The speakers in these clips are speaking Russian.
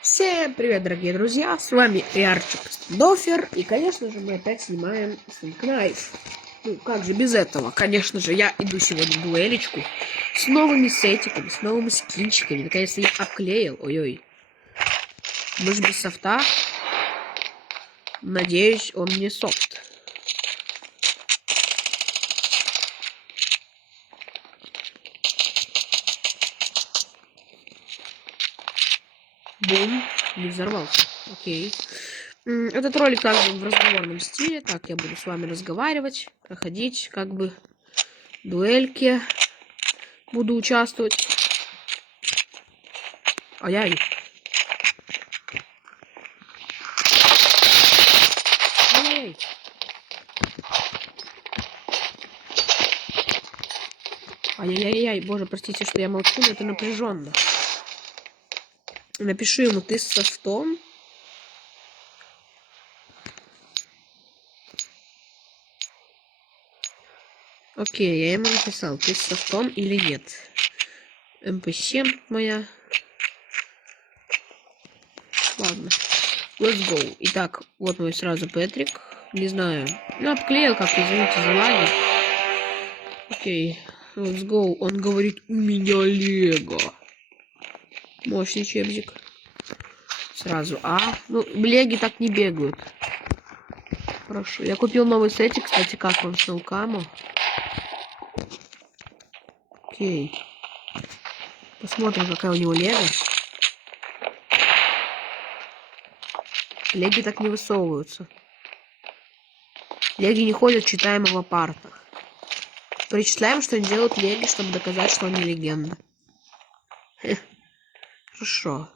Всем привет, дорогие друзья! С вами Ярчик Дофер. И, конечно же, мы опять снимаем Snake Knife. Ну, как же без этого? Конечно же, я иду сегодня в дуэлечку с новыми сетиками, с новыми скинчиками. Наконец-то я обклеил. Ой-ой. Мы же без софта. Надеюсь, он не софт. Бум. Не взорвался. Окей. Этот ролик также в разговорном стиле. Так, я буду с вами разговаривать, проходить, как бы, дуэльки. Буду участвовать. Ай-яй. Ай-яй. Ай-яй-яй-яй. Боже, простите, что я молчу, но это напряженно. Напишу ему, ты с софтом. Окей, я ему написал, ты с софтом или нет. МП7 моя. Ладно. Let's go. Итак, вот мой сразу Петрик. Не знаю. Ну, обклеил как-то, извините за лаги. Окей. Let's go. Он говорит, у меня Лего. Мощный чепчик. Сразу Ну, леги так не бегают. Хорошо. Я купил новый сетик, кстати, как вам с наукаму. Окей. Посмотрим, какая у него лего. Леги так не высовываются. Леги не ходят читаемо в апартах. Причисляем, что они делают леги, чтобы доказать, что они легенда. Хорошо.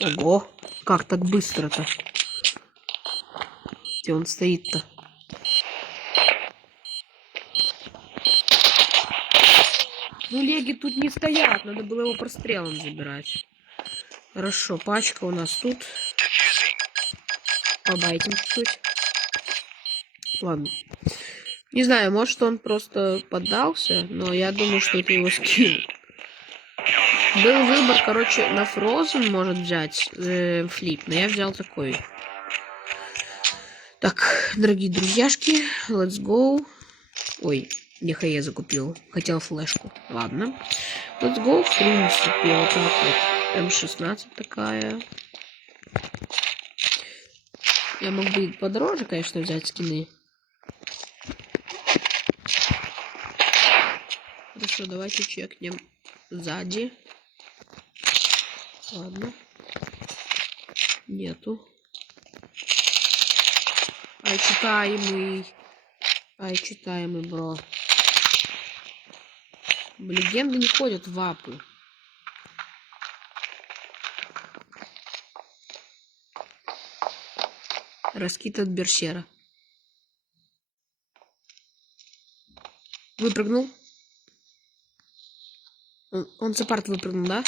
Ого, как так быстро-то? Где он стоит-то? Ну, леги тут не стоят, надо было его прострелом забирать. Хорошо, пачка у нас тут. Побайтим чуть-чуть. Ладно. Не знаю, может он просто поддался, но я думаю, что это его скилл. Был выбор, короче, на Frozen может взять флип, но я взял такой. Так, дорогие друзьяшки, let's go. Ой, нехай я закупил. Хотел флешку. Ладно. Let's go, в принципе, вот так вот. М16 такая. Я мог бы подороже, конечно, взять скины. Хорошо, давайте чекнем сзади. Ладно. Нету. Ай, читаемый. Ай, читаемый, бро. Легенды не ходят в апы. Раскид от Берсера. Выпрыгнул. Он за парт выпрыгнул, да?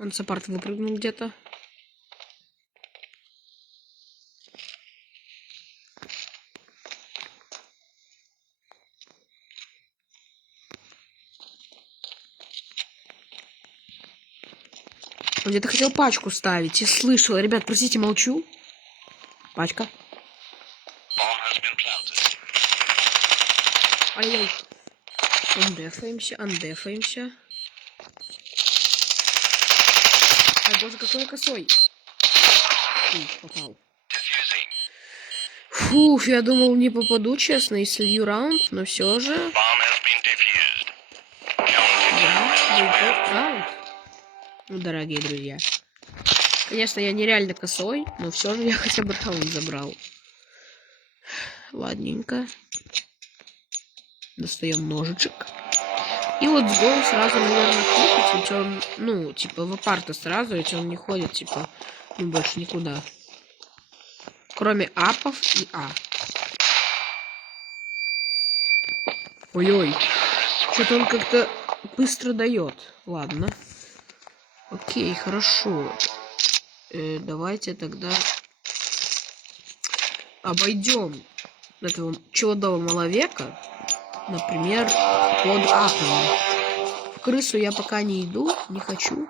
Он с апарта выпрыгнул где-то. Он где-то хотел пачку ставить. Я слышала. Ребят, простите, молчу. Пачка. Ай-яй. Андефаемся, андефаемся. Ай, боже, какой я косой. Попал. Фух, я думал, не попаду, честно, и солью раунд, но все же. Раунд. Ну, дорогие друзья. Конечно, я нереально косой, но все же я хотя бы раунд забрал. Ладненько. Достаем ножичек. И вот с гол сразу, наверное, купить, ведь он, ну, типа, в апарта сразу, ведь он не ходит, типа, ну, больше никуда. Кроме апов и А. Ой-ой. Что-то он как-то быстро дает. Ладно. Окей, хорошо. Давайте тогда обойдем этого челодового маловека. Например, под атомом. В крысу я пока не иду, не хочу.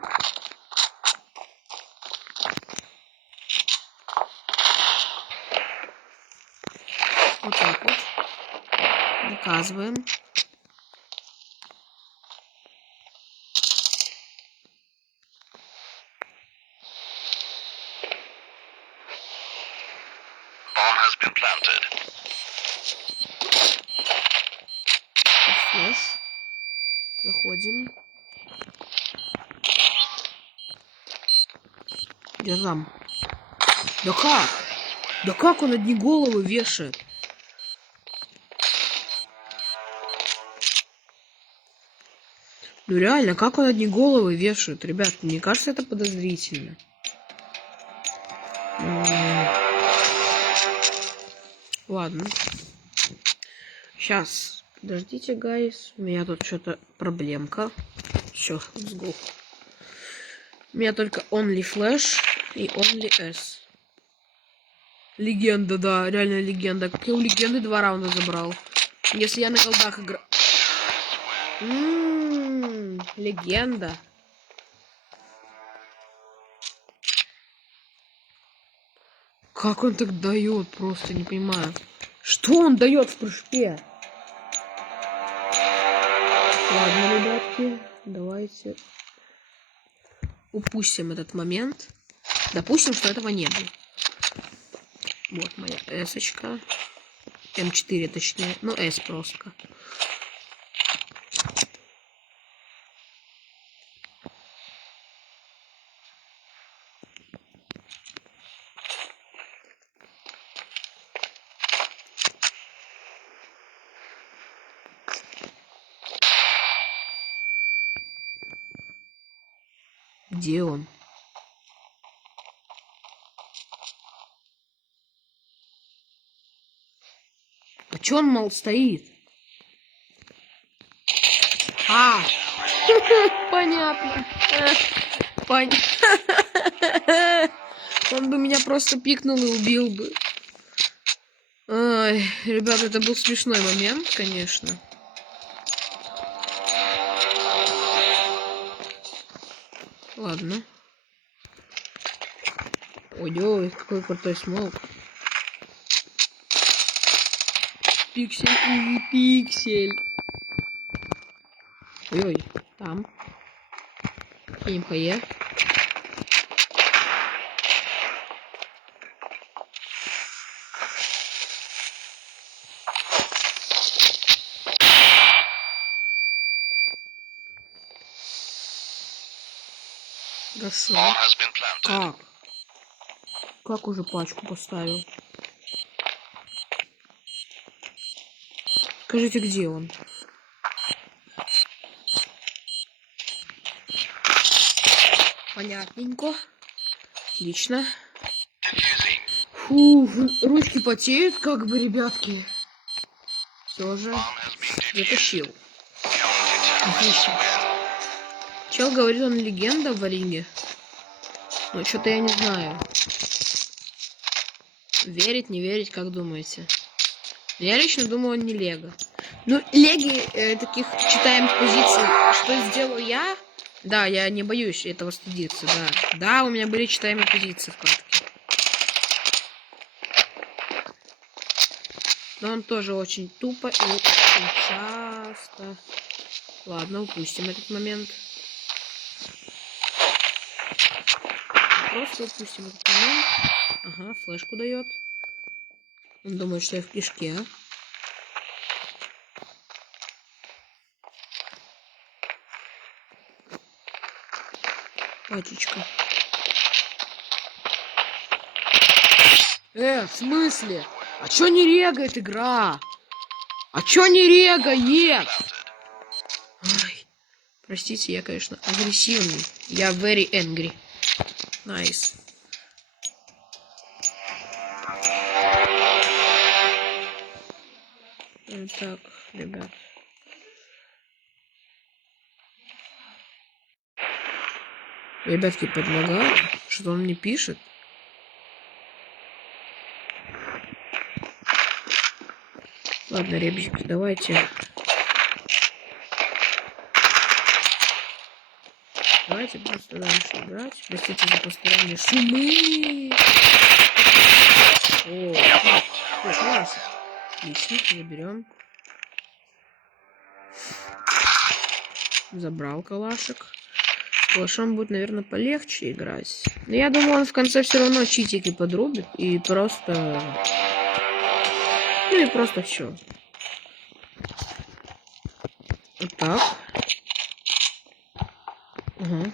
Вот так вот. Наказываем. Флэш. Заходим. Держам. Да как? Да как он одни головы вешает? Ну реально, как он одни головы вешает? Ребят, мне кажется, это подозрительно. Ладно. Сейчас. Подождите, гайс. У меня тут что-то проблемка. Все, let's go. У меня только only flash и only S. Легенда, да, реально легенда. Как я у легенды 2 раунда забрал. Если я на голдах играю... Легенда. Как он так дает? Просто не понимаю. Что он дает в прыжке? Ладно, ребятки, давайте упустим этот момент. Допустим, что этого не было. Вот моя S-очка. М4 точнее. Ну, S просто. Где он? А чё он, мол, стоит? А! Понятно. Он бы меня просто пикнул и убил бы. Ой, ребят, это был смешной момент, конечно. Ладно. Ой, какой крутой смолк. Пиксель, уй, пиксель. Ой, там. МХЕ. Хорошо. Как? Как уже пачку поставил? Скажите, где он? Понятненько. Отлично. Фу, ручки потеют, как бы, ребятки. Все же затащил. Отлично. Чел говорит, он легенда в ринге. Но что-то я не знаю. Верить, не верить, как думаете? Я лично думаю, он не лего. Ну, леги таких читаем позиций. Что сделал я? Да, я не боюсь этого стыдиться, да. Да, у меня были читаемые позиции в катке. Но он тоже очень тупо и очень часто. Ладно, упустим этот момент. Просто упустим этот момент. Ага, флешку дает. Он думает, что я в кишке, а? Пачечка. В смысле? А чё не регает игра? А чё не регает? Ой, простите, я, конечно, агрессивный. Я very angry. Nice. Так, ребят. Ребятки, предлагаю, что он мне пишет. Ладно, ребятки, давайте Давайте просто дальше играть. Простите за посторонние шумы. О, класс. Отлично, заберем. Забрал калашек. С калашом будет, наверное, полегче играть. Но я думаю, он в конце все равно читики подрубит. И просто... Ну и просто все. Вот так. Ага.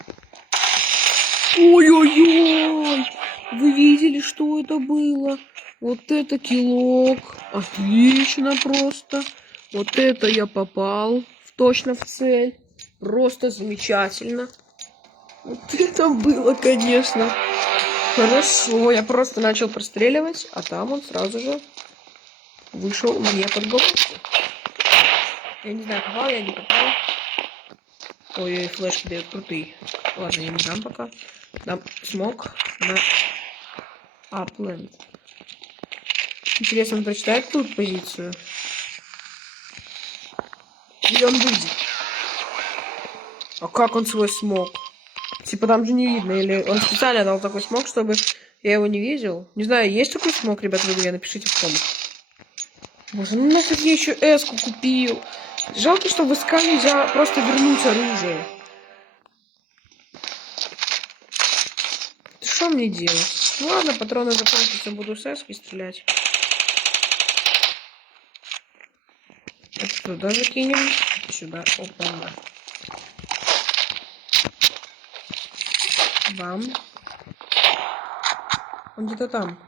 Ой-ой-ой! Вы видели, что это было? Вот это килок. Отлично просто. Вот это я попал точно в цель. Просто замечательно. Вот это было, конечно. Хорошо. Я просто начал простреливать, а там он сразу же вышел мне под голову. Я не знаю, попал я, не попал. Ой-ой, флешки дают крутые. Ладно, я не дам пока. Дам смог на Апленд. Интересно, он прочитает тут позицию? Или он выйдет? А как он свой смог? Типа там же не видно. Или он специально дал такой смог, чтобы я его не видел? Не знаю, есть такой смог, ребята, в игре? Напишите в комментах. Боже, ну нафиг я еще эску купил. Жалко, что в СК нельзя просто вернуть оружие. Что мне делать? Ну ладно, патроны закончатся, буду с эски стрелять. Это туда закинем. Сюда. Опа. Бам. Он где-то там.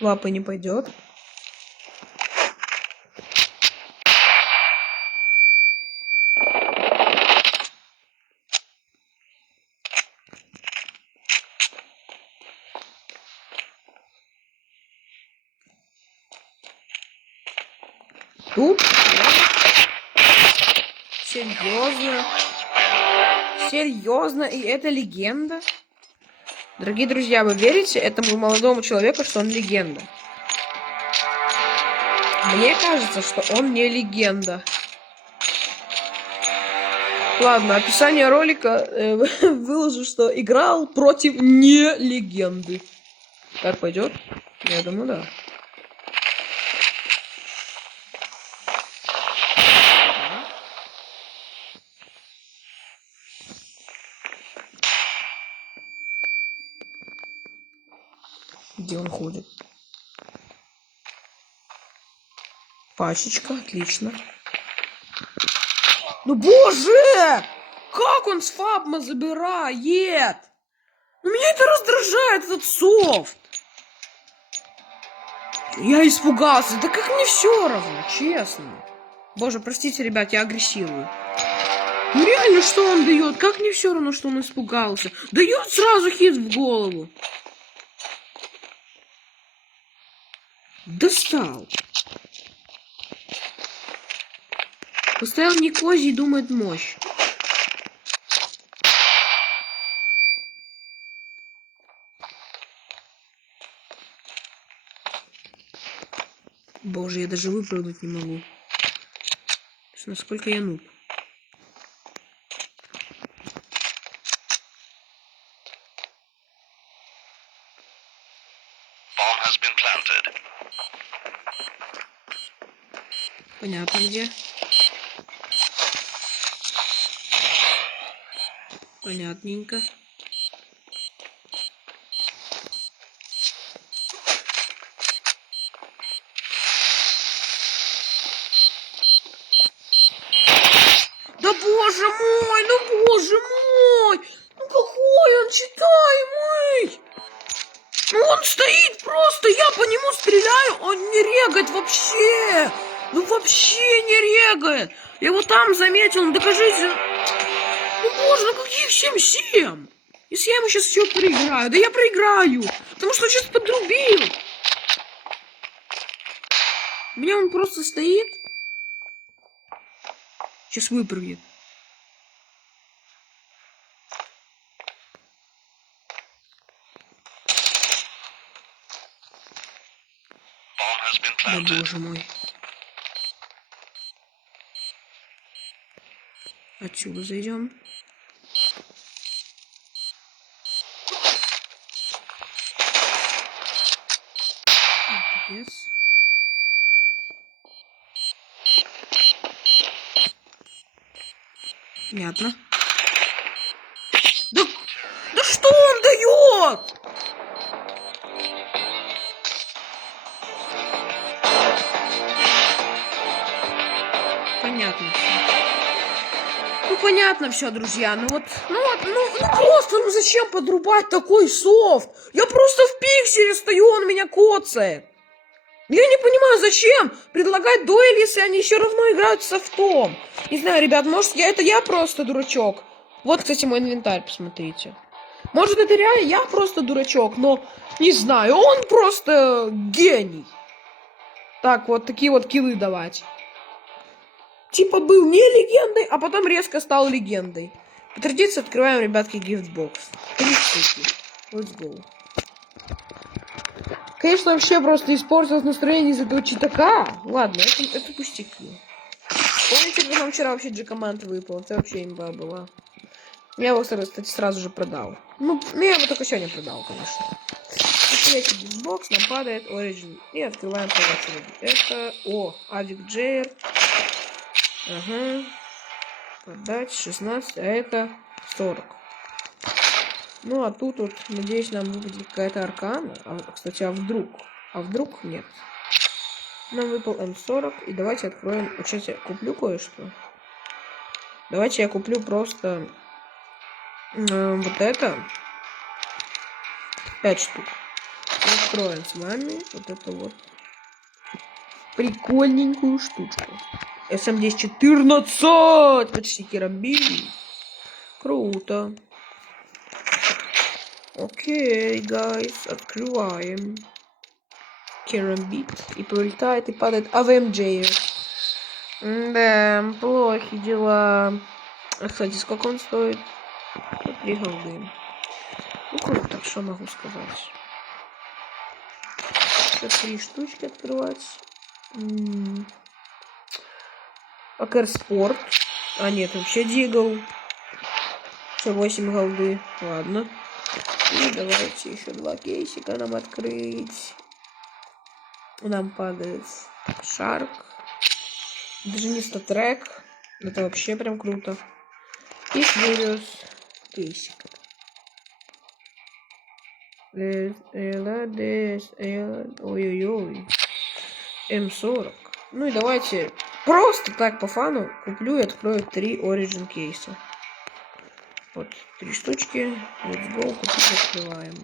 Лапы не пойдет. Тут? Серьезно? Серьезно? И это легенда? Дорогие друзья, вы верите этому молодому человеку, что он легенда? Мне кажется, что он не легенда. Ладно, описание ролика выложу, что играл против не легенды. Так пойдет? Я думаю, да. Где он ходит? Пачечка, отлично. Ну боже! Как он с Фабма забирает? Ну меня это раздражает, этот софт. Я испугался. Да как мне все равно, честно. Боже, простите, ребят, я агрессирую. Ну реально, что он дает? Как мне все равно, что он испугался? Дает сразу хит в голову. Достал. Поставил не козий и думает мощь. Боже, я даже выпрыгнуть не могу. Насколько я нуб. Понятно где. Понятненько. Да боже мой, ну боже мой! Ну какой он читаемый! Ну он стоит просто, я по нему стреляю, он не регает вообще! Ну вообще не регает! Я его там заметил, ну докажите! Ну боже, ну каких 7-7? Если я ему сейчас все проиграю, да я проиграю! Потому что он сейчас подрубил! У меня он просто стоит. Сейчас выпрыгнет. Да боже мой. Отсюда зайдем. Пипец. Понятно. Да что он дает? Понятно все. Ну понятно все, друзья. Ну просто, ну зачем подрубать такой софт? Я просто в пикселе стою, он меня коцает. Я не понимаю, зачем предлагать дуэль, если они еще равно играют с софтом. Не знаю, ребят, может это я просто дурачок. Вот, кстати, мой инвентарь, посмотрите. Может это реально я просто дурачок, но не знаю, он просто гений. Так, вот такие вот киллы давать. Типа был не легендой, а потом резко стал легендой. По традиции открываем, ребятки, гифтбокс. 3 штуки. Let's go. Конечно, вообще просто испортилось настроение из-за этого читака. Ладно, это пустяки. Помните, как нам вчера вообще G-команд выпал? Это вообще имба была. Я его, кстати, сразу же продал. Ну, я его только сегодня продал, конечно. Третий гифтбокс, нам падает Origin. И открываем по очереди. Это, Авик Джейр. Ага. Продать 16, а это 40. Ну, а тут вот, надеюсь, нам выпадет какая-то аркана. Кстати, а вдруг? А вдруг нет? Нам выпал М40. И давайте откроем. Вот сейчас я куплю кое-что. Давайте я куплю просто вот это. 5 штук. И откроем с вами вот это вот прикольненькую штучку. СМ-1014! Почти керамбин. Круто. Окей, гайс, открываем. Керамбит. И пролетает, и падает АВМ Да, плохи дела. А, кстати, сколько он стоит? 3 голды. Ну, круто, что могу сказать. Это 3 штучки открывать. АКР Спорт. А, нет, вообще Дигл. Еще 8 голды. Ладно. И давайте еще 2 кейсика нам открыть. Нам падает Шарк. Даже не статрек. Это вообще прям круто. И Фьюриус кейсик. Ой-ой-ой. М40. Ну и давайте просто так по фану куплю и открою 3 Origin кейса. Вот, 3 штучки. Let's go, купить, открываем.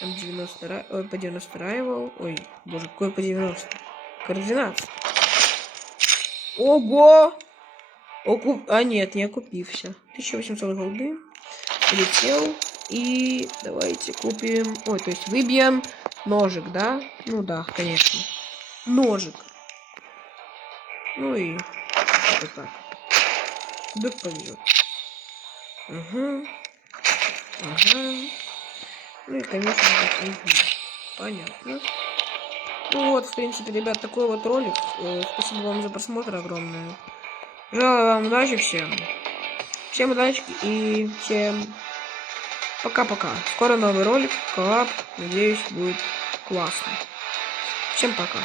М90, ой, по 90 Rival. Ой, боже, какой по 90? Координат. Ого! А нет, не окупився. 1800 голды. Полетел. И давайте купим... Ой, то есть выбьем ножик, да? Ну да, конечно. Ножик. Ну и вот так. Вдруг повезет. Ага. Ага. Ну и, конечно, понятно. Ну вот, в принципе, ребят, такой вот ролик. Спасибо вам за просмотр огромное. Желаю вам удачи всем. Всем удачи и всем пока-пока. Скоро новый ролик, коллаб. Надеюсь, будет классно. Всем пока.